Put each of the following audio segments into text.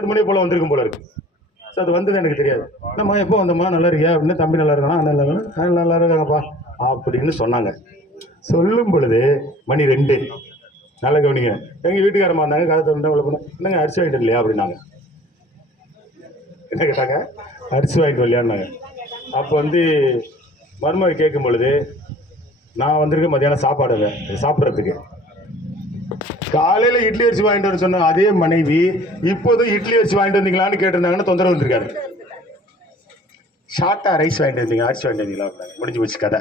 2 மணி போல வந்திருக்கும் போல இருக்கு. ஸோ அது வந்தது எனக்கு தெரியாது. நம்ம எப்போ வந்தோம்மா நல்லா இருக்கியா அப்படின்னு, தம்பி நல்லா இருக்கானா, நல்லா இருக்காங்கப்பா அப்படின்னு சொன்னாங்க. சொல்லும் பொழுது மணி 2. நல்லா கவனிங்க. எங்கள் வீட்டுக்காரமா இருந்தாங்க, கதை திறந்து உள்ள போனோம். என்னங்க அரிசி வாங்கிட்டு இல்லையா அப்படின்னாங்க. என்ன கேட்டாங்க? அரிசி வாங்கிட்டு வரலையான்னாங்க. அப்போ மருமக கேட்கும் பொழுது, நான் வந்திருக்கேன் மத்தியானம் சாப்பிட்றதுக்கு. காலையில் இட்லி அரிசி வாங்கிட்டு வர சொன்ன அதே மனைவி இப்போதும் இட்லி அரிசி வாங்கிட்டு வந்தீங்களான்னு கேட்டிருந்தாங்கன்னு தொந்தரவு வந்திருக்காரு. ஷார்ட்டா ரைஸ் வாங்கிட்டு வந்தீங்க, அரிசி வாங்கிட்டு வந்தீங்களா, முடிஞ்சு போச்சு கதை.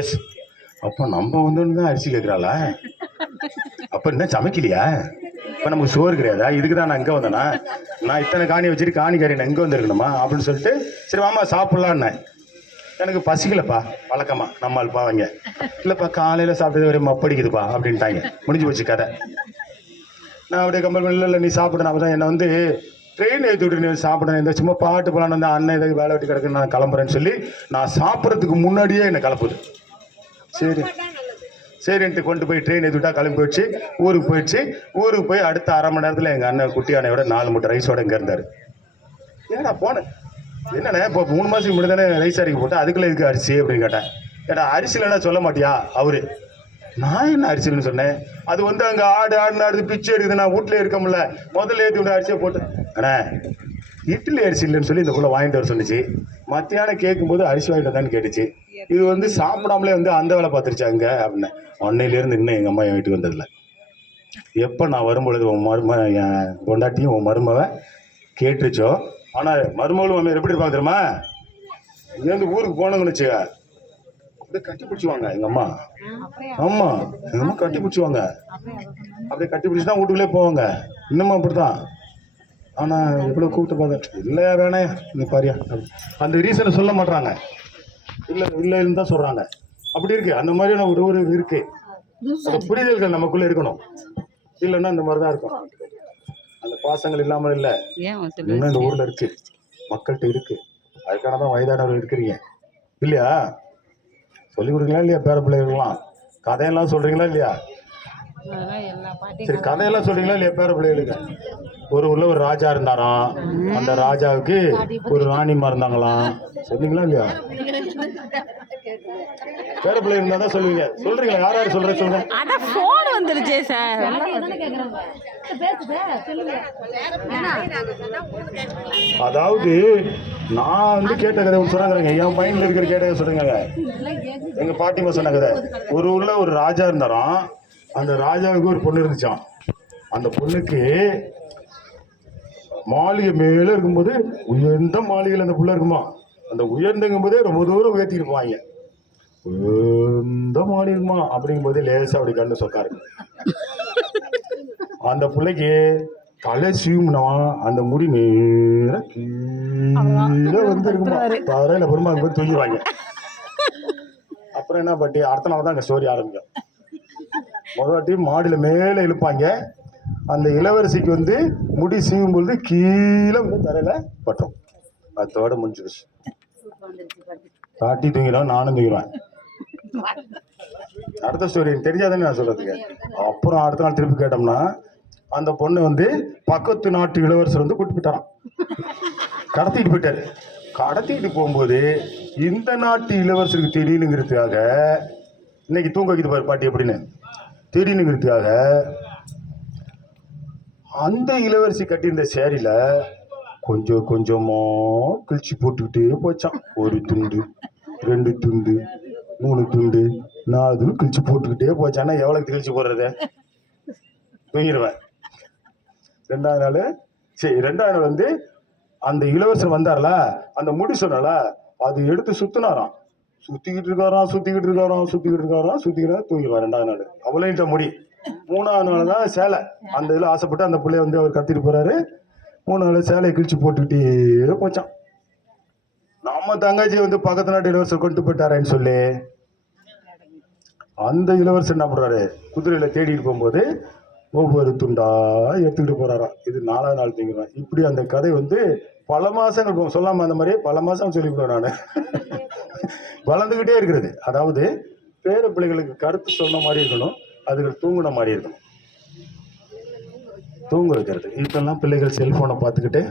எஸ். அப்போ நம்ம தான் அரிசி கேட்குறாளா? அப்போ என்ன சமைக்கலையா? இப்போ நமக்கு சோறு கிடையாதா? இதுக்கு தான் நான் இங்கே வந்தேனா? நான் இத்தனை காணி வச்சுட்டு காணிக்காரி நான் இங்கே வந்துருக்கணுமா அப்படின்னு சொல்லிட்டு, சரி வாமா சாப்பிட்லான்னு. எனக்கு பசிக்கலப்பா, வழக்கமா நம்மால்ப்பா வாங்க. இல்லைப்பா காலையில் சாப்பிட்டது ஒரு மப்படிக்குதுப்பா அப்படின்ட்டாங்க. முடிஞ்சு போச்சு கதை. நான் அப்படியே கம்பல் பண்ணி, இல்லை நீ சாப்பிட. நான் தான் என்னை ட்ரெயின் ஏற்றி விட்டு நீ சாப்பிடணும், இந்த சும்மா பாட்டு போகலான்னு வந்து அண்ணன் எதாவது வேலை வெட்டி கிடக்குன்னு நான் கிளம்புறேன்னு சொல்லி நான் சாப்பிட்றதுக்கு முன்னாடியே என்னை கிளப்புது. சரின்ட்டு கொண்டு போய் ட்ரெயின் ஏற்றி விட்டா கிளம்பி போயிடுச்சு. ஊருக்கு போய் அடுத்த அரை மணி நேரத்தில் எங்கள் அண்ணன் குட்டி அண்ணையோட 4 மூட்டை ரைஸோட இங்கே இருந்தார். ஏன்னா போனேன், என்னண்ணே இப்போ 3 மாதத்துக்கு முன்னாடி தானே ரைஸ் அரிக்க போட்டேன், அதுக்குள்ளே இதுக்கு அரிசி அப்படின்னு கேட்டேன். ஏன்னா அரிசி இல்லைன்னா சொல்ல மாட்டியா அவரு? நான் என்ன அரிசின்னு சொன்னேன். அது அங்கே ஆடு பிச்சு எடுக்குது, நான் வீட்டில் இருக்க முடியல, முதல்ல ஏற்றி விட்டு அரிசியை போட்டு. அண்ணே இட்லி அரிசி இல்லைன்னு சொல்லி இந்த புள்ள வாங்கிட்டு வர சொன்னிச்சு. மத்தியானம் கேட்கும்போது அரிசி வாங்கிட்டு வந்தான்னு கேட்டுச்சு. இது சாப்பிடாமலே அந்த வேலை பார்த்துருச்சு அங்கே அப்படின்னு. அன்னையிலேருந்து இன்னும் எங்கள் அம்மா என் வீட்டுக்கு வந்ததில்லை. எப்போ நான் வரும்பொழுது என் பொண்டாட்டியும் உன் மருமவை கேட்டுருச்சோ. ஆனால் மருமகளும் அம்மா எப்படி இருப்பாங்க தெரியுமா? இங்கேருந்து ஊருக்கு போனோங்கன்னு வச்சுக்க, அப்படியே கட்டி பிடிச்சிவாங்க எங்கள் அம்மா. ஆமாம், எங்கள் அம்மா கட்டி பிடிச்சிவாங்க. அப்படியே கட்டி பிடிச்சி தான் வீட்டுக்குள்ளே போவாங்க. இன்னமும் அப்படி தான். ஆனால் எவ்வளோ கூப்பிட்டு பார்த்தேன், இல்லையா வேணே நீ பாரியா அந்த ரீசனை சொல்ல மாட்டாங்க. இல்லைன்னு தான் சொல்கிறாங்க. அப்படி இருக்கு. அந்த மாதிரியான ஒரு இருக்கு. அந்த புரிதல்கள் நமக்குள்ளே இருக்கணும். இல்லைன்னா இந்த மாதிரி தான் இருக்கும். அந்த பாசங்கள் இல்லாமல் இல்லை, இன்னும் இந்த ஊரில் இருக்கு, மக்கள்கிட்ட இருக்கு. அதுக்கான தான் வயதானவர்கள் இருக்கிறீங்க இல்லையா? சொல்லிக் கொடுக்கலாம் இல்லையா? பேர பிள்ளைகள்லாம் கதையெல்லாம் சொல்றீங்களா இல்லையா? சரி, கதையெல்லாம் சொல்றீங்களா இல்லையா பேர பிள்ளைகளுக்கு? ஒரு ஊர்ல ஒரு ராஜா இருந்தாராம். அந்த ராஜாவுக்கு ஒரு ராணிமா இருந்தாங்களாம். சொன்னீங்களா இல்லையா? பேர பிள்ளை இருந்தா தான் சொல்லுவீங்க. சொல்றீங்களா? யார் சொல்ற சொல்லுங்க. அதான் போன் வந்துருச்சே சார். அதாவது நான் கேட்ட கதை சொன்னாங்க. என் பையன்ல இருக்கிற கேட்ட கதை சொல்லுங்க. எங்க பாட்டிமா சொன்ன கதை. ஒரு ஊர்ல ஒரு ராஜா இருந்தாராம். அந்த ராஜாவுக்கு ஒரு பொண்ணு இருந்துச்சான். அந்த பொண்ணுக்கு மாளிகை மேல இருக்கும்போது உயர்ந்த மாளிகையில் அந்த புள்ள இருக்குமா. அந்த உயர்ந்துங்கும் போதே ரொம்ப தூரம் உயர்த்திட்டு போவாங்க. உயர்ந்த மாளிகை இருக்குமா அப்படிங்கும் போதே லேசா அப்படி கண்ணு சொக்காரு. அந்த பிள்ளைக்கு தலை சீவுனா அந்த முடி நேர கீழே இருக்குமா. தரையில பெருமா போய் தூங்கிடுவாங்க. அப்புறம் என்ன பட்டி அடுத்த நாள் தான் அங்கே ஸ்டோரி ஆரம்பிக்கும். முதலாட்டி மாடியில மேல இழுப்பாங்க. அந்த இளவரசிக்கு முடி சீவும் பொழுது கீழே தரையில பட்டும். அதோட முடிஞ்சிருச்சு. காட்டி தூங்கிடும், நானும் தூங்கிடுவேன். அடுத்த ஸ்டோரி தெரிஞ்சாதானே நான் சொல்றதுக்கு. அப்புறம் அடுத்த நாள் திருப்பி கேட்டோம்னா அந்த பொண்ணு பக்கத்து நாட்டு இளவரசர் கூட்டிட்டு போயிட்டாராம். கடத்திட்டு போயிட்டாரு. கடத்திட்டு போகும்போது இந்த நாட்டு இளவரசருக்கு தெரியணுங்கிறதுக்காக, இன்னைக்கு தூங்க வைக்கிது பாரு பாட்டி எப்படின்னு தெரியணுங்கிறதுக்காக, அந்த இளவரசி கட்டியிருந்த சேரியில கொஞ்சம் கொஞ்சமா கிழிச்சு போட்டுக்கிட்டே போச்சான். 1 துண்டு, 2 துண்டு, 3 துண்டு, 4 துண்டு கிழிச்சு போட்டுக்கிட்டே போச்சான்னா எவ்வளவு கிழிச்சு போடுறது? தூங்கிடுவேன். 2ஆவது நாள் சரி, 2ஆவது நாள் அந்த இளவரசர் வந்தார்ல, அந்த முடி சொன்னால அது எடுத்து சுத்தினாராம். சுத்திக்கிட்டு இருக்காராம் தூங்கிடுவார். 2ஆவது நாள் அவ்வளோ முடி. 3ஆவது நாள் தான் சேலை. அந்த இதில் ஆசைப்பட்டு அந்த பிள்ளைய அவர் கத்திட்டு போறாரு. 3ஆவது நாள் சேலையை கிழிச்சு போட்டுக்கிட்டே போச்சான். நம்ம தங்கச்சி பக்கத்து நாட்டு இளவரசர் கொண்டு போயிட்டாரேன்னு சொல்லி அந்த இளவரசர் என்ன பண்றாரு, குதிரையில தேடிட்டு போகும்போது ஒவ்வொரு துண்டா எடுத்துக்கிட்டு போறாராம். இது 4ஆவது நாள் தூங்கிடுவேன். இப்படி அந்த கதை பல மாசங்கள் போகும். சொல்லாம அந்த மாதிரி பல மாசம் சொல்லிவிடுவேன் நான். வளர்ந்துகிட்டே இருக்கிறது. அதாவது பேர பிள்ளைகளுக்கு கருத்து சொன்ன மாதிரி இருக்கணும், அதுகள் தூங்குன மாதிரி இருக்கணும். தூங்க வைக்கிறது. இப்பெல்லாம் பிள்ளைகள் செல்போனை பார்த்துக்கிட்டு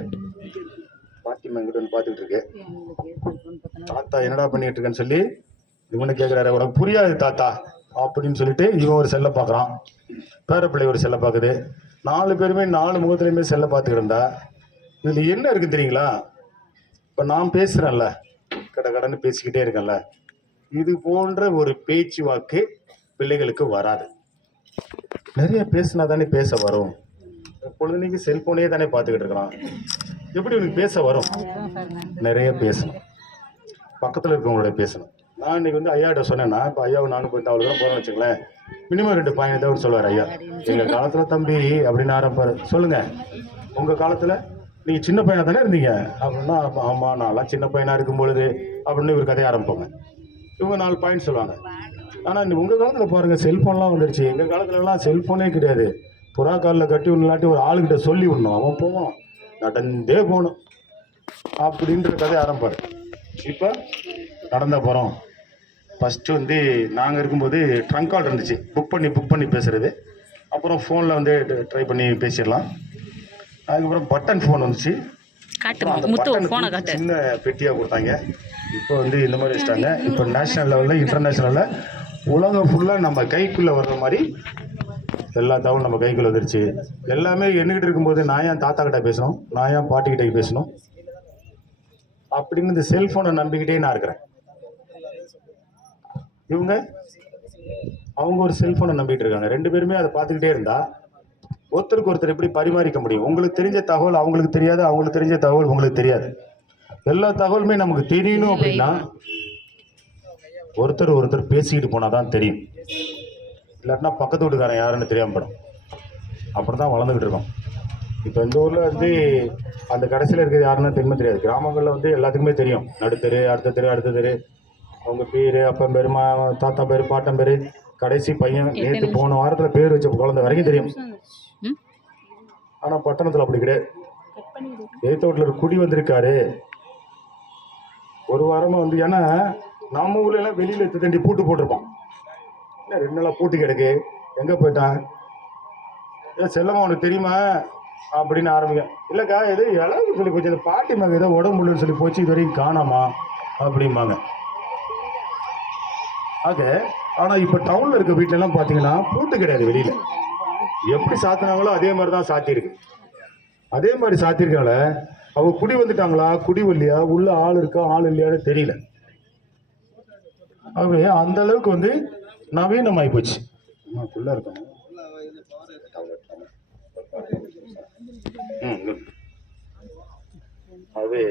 பாட்டிமா எங்கிட்ட வந்து பார்த்துக்கிட்டு இருக்கு. தாத்தா என்னடா பண்ணிட்டு இருக்கேன்னு சொல்லி இவனு கேட்குறாரு, உனக்கு புரியாது தாத்தா அப்படின்னு சொல்லிட்டு இவன் ஒரு செல்லை பார்க்குறான், பேரப்பிள்ளை ஒரு செல்லை பார்க்குது. 4 பேருமே 4 முகத்துலையுமே செல்லை பார்த்துக்கிட்டு இருந்தா இதில் என்ன இருக்குது தெரியுங்களா? இப்போ நான் பேசுகிறேன்ல, கடன்னு பேசிக்கிட்டே இருக்கேன்ல, இது போன்ற ஒரு பேச்சுவாக்கு பிள்ளைகளுக்கு வராது. நிறைய பேசினா தானே பேச வரும். பொழுதுனைக்கு செல்போனே தானே பார்த்துக்கிட்டு இருக்கிறான், எப்படி உனக்கு பேச வரும்? நிறைய பேசணும், பக்கத்தில் இருக்கவங்களோட பேசணும். நான் இன்னைக்கு வந்து ஐயாட்ட சொன்னேன்னா, இப்போ ஐயாவை நானும் போய் அவ்வளோ தூரம் போகிறேன்னு வச்சுங்களேன், மினிமம் 2 பாயிண்ட் தான் சொல்லுவார் ஐயா. எங்கள் காலத்தில் தம்பி அப்படின்னு ஆரம்பிப்பார். சொல்லுங்கள், உங்கள் காலத்தில் நீங்கள் சின்ன பையனாக தானே இருந்தீங்க அப்படின்னா, ஆமாம் நான்லாம் சின்ன பையனாக இருக்கும் பொழுது அப்படின்னு இவர் கதையை ஆரம்பிப்பாங்க. இவங்க 4 பாயிண்ட் சொல்லுவாங்க. ஆனால் உங்கள் காலத்தில் பாருங்கள், செல்ஃபோன்லாம் வந்துருச்சு. எங்கள் காலத்துலலாம் செல்ஃபோனே கிடையாது. புறா காலில் கட்டி விடலாட்டி ஒரு ஆளுகிட்ட சொல்லி விடணும், அவன் போவான், நடந்தே போகணும் அப்படின்ற கதையை ஆரம்பிப்பார். இப்போ நடந்த போகிறோம். ஃபஸ்ட்டு வந்து நாங்கள் இருக்கும்போது ட்ரங்க் கால் இருந்துச்சு, புக் பண்ணி பேசுகிறது. அப்புறம் ஃபோனில் வந்து ட்ரை பண்ணி பேசிடலாம். அதுக்கப்புறம் பட்டன் ஃபோன் வந்துச்சு, அந்த பட்டன் சின்ன பெட்டியாக கொடுத்தாங்க. இப்போ வந்து இந்த மாதிரி வச்சுட்டாங்க. இப்போ நேஷ்னல் லெவலில் இன்டர்நேஷ்னலில் உலகம் ஃபுல்லாக நம்ம கைக்குள்ளே வர்ற மாதிரி எல்லா தகவலும் நம்ம கைக்குள்ளே வந்துருச்சு. எல்லாமே எண்ணிக்கிட்டு இருக்கும்போது நான் ஏன் தாத்தா கிட்ட பேசணும், நான் ஏன் பாட்டிக்கிட்ட பேசணும் அப்படின்னு இந்த செல்ஃபோனை நம்பிக்கிட்டே நான் இருக்கிறேன். அவங்க ஒரு செல்ஃபோனை நம்பிட்டு இருக்காங்க. 2 பேருமே அதை பார்த்துக்கிட்டே இருந்தா ஒருத்தருக்கு ஒருத்தர் எப்படி பரிமாறிக்க முடியும்? உங்களுக்கு தெரிஞ்ச தகவல் அவங்களுக்கு தெரியாது, அவங்களுக்கு தெரிஞ்ச தகவல் உங்களுக்கு தெரியாது. எல்லா தகவலுமே நமக்கு தெரியணும் அப்படின்னா ஒருத்தர் பேசிக்கிட்டு போனாதான் தெரியும். இல்லாட்டினா பக்கத்து வீட்டுக்காரன் யாருன்னு தெரியாம படும். அப்படி தான் வளர்ந்துக்கிட்டு இருக்கோம். இப்போ இந்த ஊரில் வந்து அந்த கடைசியில் இருக்கிறது யாருன்னு தெரியுமே தெரியாது. கிராமங்களில் வந்து எல்லாத்துக்குமே தெரியும், நடுத்தெரு, அடுத்த தெரு, அவங்க பேர், அப்பன் பேர், தாத்தா பேர், பாட்டன் பேர், கடைசி பையன், நேற்று போன வாரத்தில் பேர் வச்ச குழந்தை வரைக்கும் தெரியும். ஆனால் பட்டணத்தில் அப்படி கிடையாது. எதிர்த்த வீட்டில் ஒரு குடி வந்திருக்காரு, ஒரு வாரமாக வந்து, ஏன்னா நம்ம ஊர்ல எல்லாம் வெளியில் தண்டி பூட்டு போட்டிருப்பான். என்ன 2 நாளாக பூட்டு கிடக்கு, எங்கே போயிட்டான், ஏன் செல்லம்மா உனக்கு தெரியுமா அப்படின்னு ஆரம்பிக்க. இல்லைக்கா எது இளவு சொல்லி போச்சு, இந்த பாட்டி மக ஏதோ உடம்பு முடியலன்னு சொல்லி போச்சு, இது வரைக்கும் காணாமா அப்படிம்பாங்க. ஆக ஆனால் இப்போ டவுனில் இருக்க வீட்டிலலாம் பார்த்தீங்கன்னா பூட்டு கிடையாது. வெளியில் எப்படி சாத்தினாங்களோ அதே மாதிரி தான் சாத்தியிருக்கு. அதே மாதிரி சாத்தியிருக்கனால அவங்க குடி வந்துட்டாங்களா, குடி வரலையா, உள்ள ஆள் இருக்கா, ஆள் இல்லையான்னு தெரியல. ஆகவே அந்த அளவுக்கு வந்து நவீனமாகி போச்சு. ஃபுல்லாக இருக்கும். ஆகவே